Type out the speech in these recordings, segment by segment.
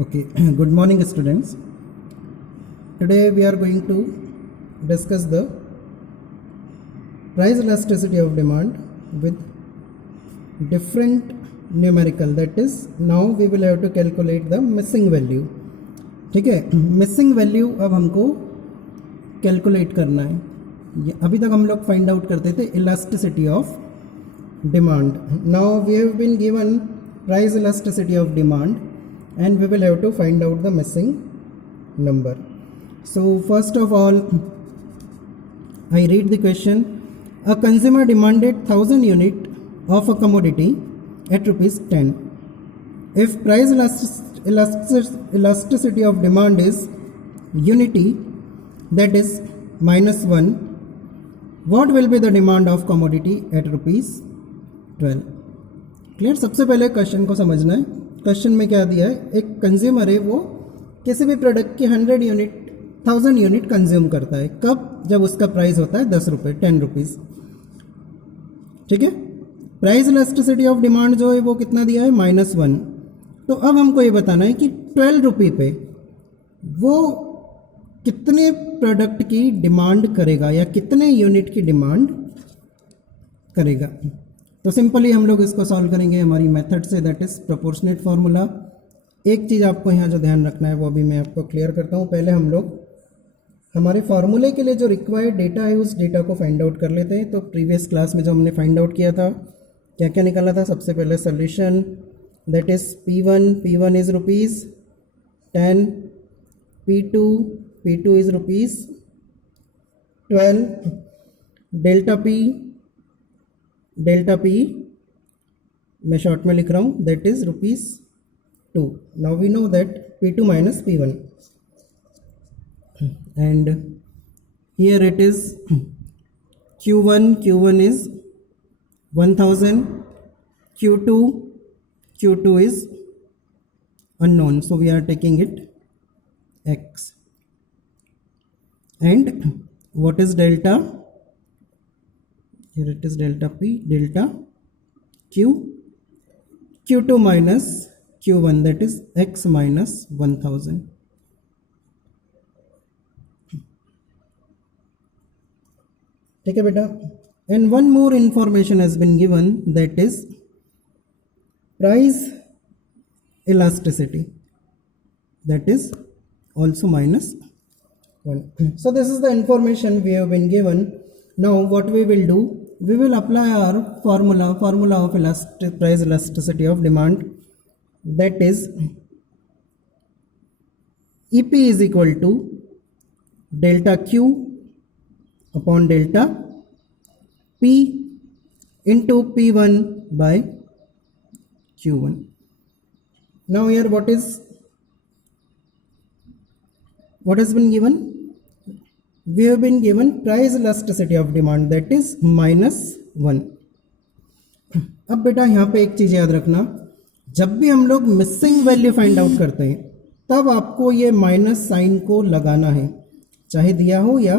Okay, good morning, students. Today we are going to discuss the price elasticity of demand with different numerical. That is, now we will have to calculate the missing value. ठीक है, missing value अब हमको calculate करना है. अभी तक हम लोग फाइंड आउट करते थे elasticity of demand. Now we have been given price elasticity of demand and we will have to find out the missing number. So first of all, I read the question. A consumer demanded 1000 unit of a commodity at rupees 10. If price elasticity of demand is unity, that is -1, what will be the demand of commodity at rupees 12? Clear. सबसे पहले question को समझना है. Question में क्या दिया है, एक कंज्यूमर है, वो किसी भी प्रोडक्ट की 1000 यूनिट कंज्यूम करता है. कब? जब उसका प्राइस होता है 10 रुपये, 10 रुपीज़. ठीक है. प्राइस इलास्टिसिटी ऑफ डिमांड जो है वो कितना दिया है, -1. तो अब हमको ये बताना है कि 12 रुपये पे वो कितने प्रोडक्ट की डिमांड करेगा या कितने यूनिट की डिमांड करेगा. तो सिंपली हम लोग इसको सॉल्व करेंगे हमारी मेथड से, दैट इज़ प्रोपोर्शनेट फार्मूला. एक चीज़ आपको यहाँ जो ध्यान रखना है वो अभी मैं आपको क्लियर करता हूँ. पहले हम लोग हमारे फार्मूले के लिए जो रिक्वायर्ड डेटा है उस डेटा को फाइंड आउट कर लेते हैं. तो प्रीवियस क्लास में जो हमने फाइंड आउट किया था, क्या क्या निकाला था. सबसे पहले solution, that is P1 is rupees 10, P2 is rupees 12, delta P मैं शॉर्ट में लिख रहा हूँ, that is rupees 2. Now we know that P2 minus P1 and here it is Q1 is 1000, Q2 is unknown, so we are taking it X. And what is delta? Here it is delta P, delta Q, Q2 minus Q1, that is X minus 1000. ठीक है बेटा. And one more information has been given, that is price elasticity, that is also -1. So this is the information we have been given. Now what we will do, we will apply our formula of price elasticity of demand, that is EP is equal to delta Q upon delta P into P1 by Q1. Now here what has been given? We have been given price elasticity of demand, that is -1. अब बेटा यहाँ पे एक चीज़ याद रखना, जब भी हम लोग मिसिंग वैल्यू फाइंड आउट करते हैं तब आपको ये माइनस साइन को लगाना है, चाहे दिया हो या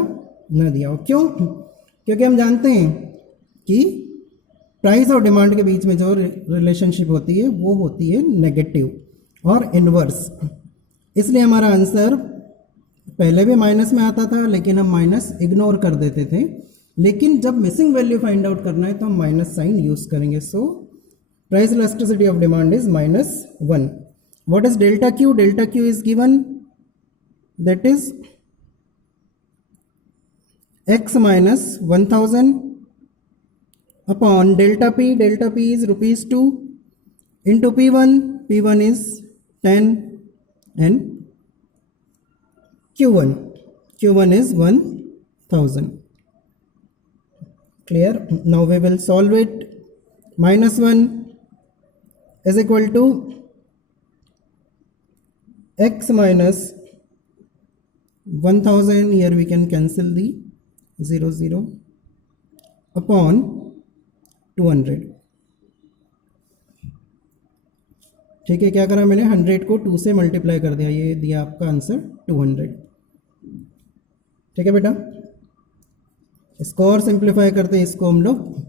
ना दिया हो. क्यों? क्योंकि हम जानते हैं कि प्राइस और डिमांड के बीच में जो रिलेशनशिप होती है वो होती है नेगेटिव और इनवर्स. इसलिए हमारा आंसर पहले भी माइनस में आता था, लेकिन हम माइनस इग्नोर कर देते थे. लेकिन जब मिसिंग वैल्यू फाइंड आउट करना है तो हम माइनस साइन यूज करेंगे. So price elasticity of demand is -1. What is delta Q? Delta Q is given, that is X minus 1000 upon delta P. Delta P is rupees 2 into P1 is 10 and Q1 is 1000. Clear? Now we will solve it. -1 is equal to X minus 1000. Here we can cancel the 0 upon 200. ठीक है. क्या करा मैंने, 100 को 2 से multiply कर दिया, ये दिया आपका आंसर 200. ठीक है बेटा. इसको और सिंप्लीफाई करते हैं, इसको हम लोग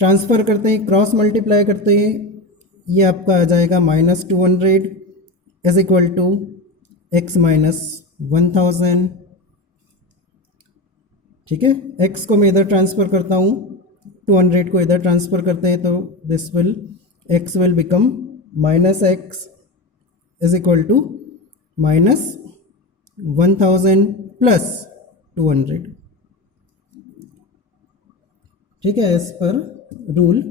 ट्रांसफ़र करते हैं, क्रॉस मल्टीप्लाई करते हैं, ये आपका आ जाएगा -200 is equal to x minus 1000। ठीक है, x को मैं इधर ट्रांसफ़र करता हूँ, 200 को इधर ट्रांसफ़र करते हैं तो this will x will become minus x is equal to minus 1000 plus 200। ठीक है, एज पर रूल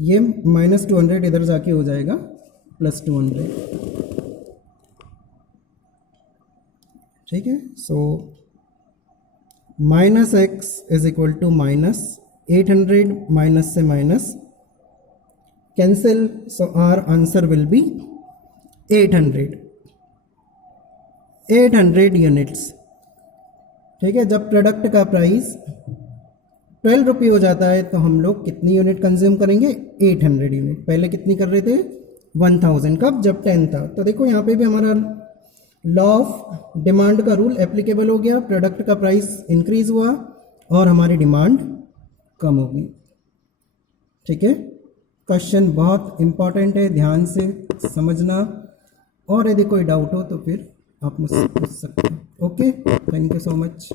ये माइनस 200 इधर जाके हो जाएगा प्लस 200। ठीक है, so minus x is equal to minus 800, minus से minus cancel, so our answer will be 800 units. ठीक है, जब प्रोडक्ट का प्राइस 12 रुपये हो जाता है तो हम लोग कितनी यूनिट कंज्यूम करेंगे? 800 यूनिट। पहले कितनी कर रहे थे? 1000। कब? जब 10 था। तो देखो यहाँ पे भी हमारा लॉ ऑफ डिमांड का रूल एप्लीकेबल हो गया, प्रोडक्ट का प्राइस इंक्रीज हुआ और हमारी डिमांड कम हो गई। ठीक है, क्वेश्चन बहुत इंपॉर्टेंट है, ध्यान से समझना, और यदि कोई डाउट हो तो फिर आप मुझसे पूछ सकते हैं। Okay, thank you so much.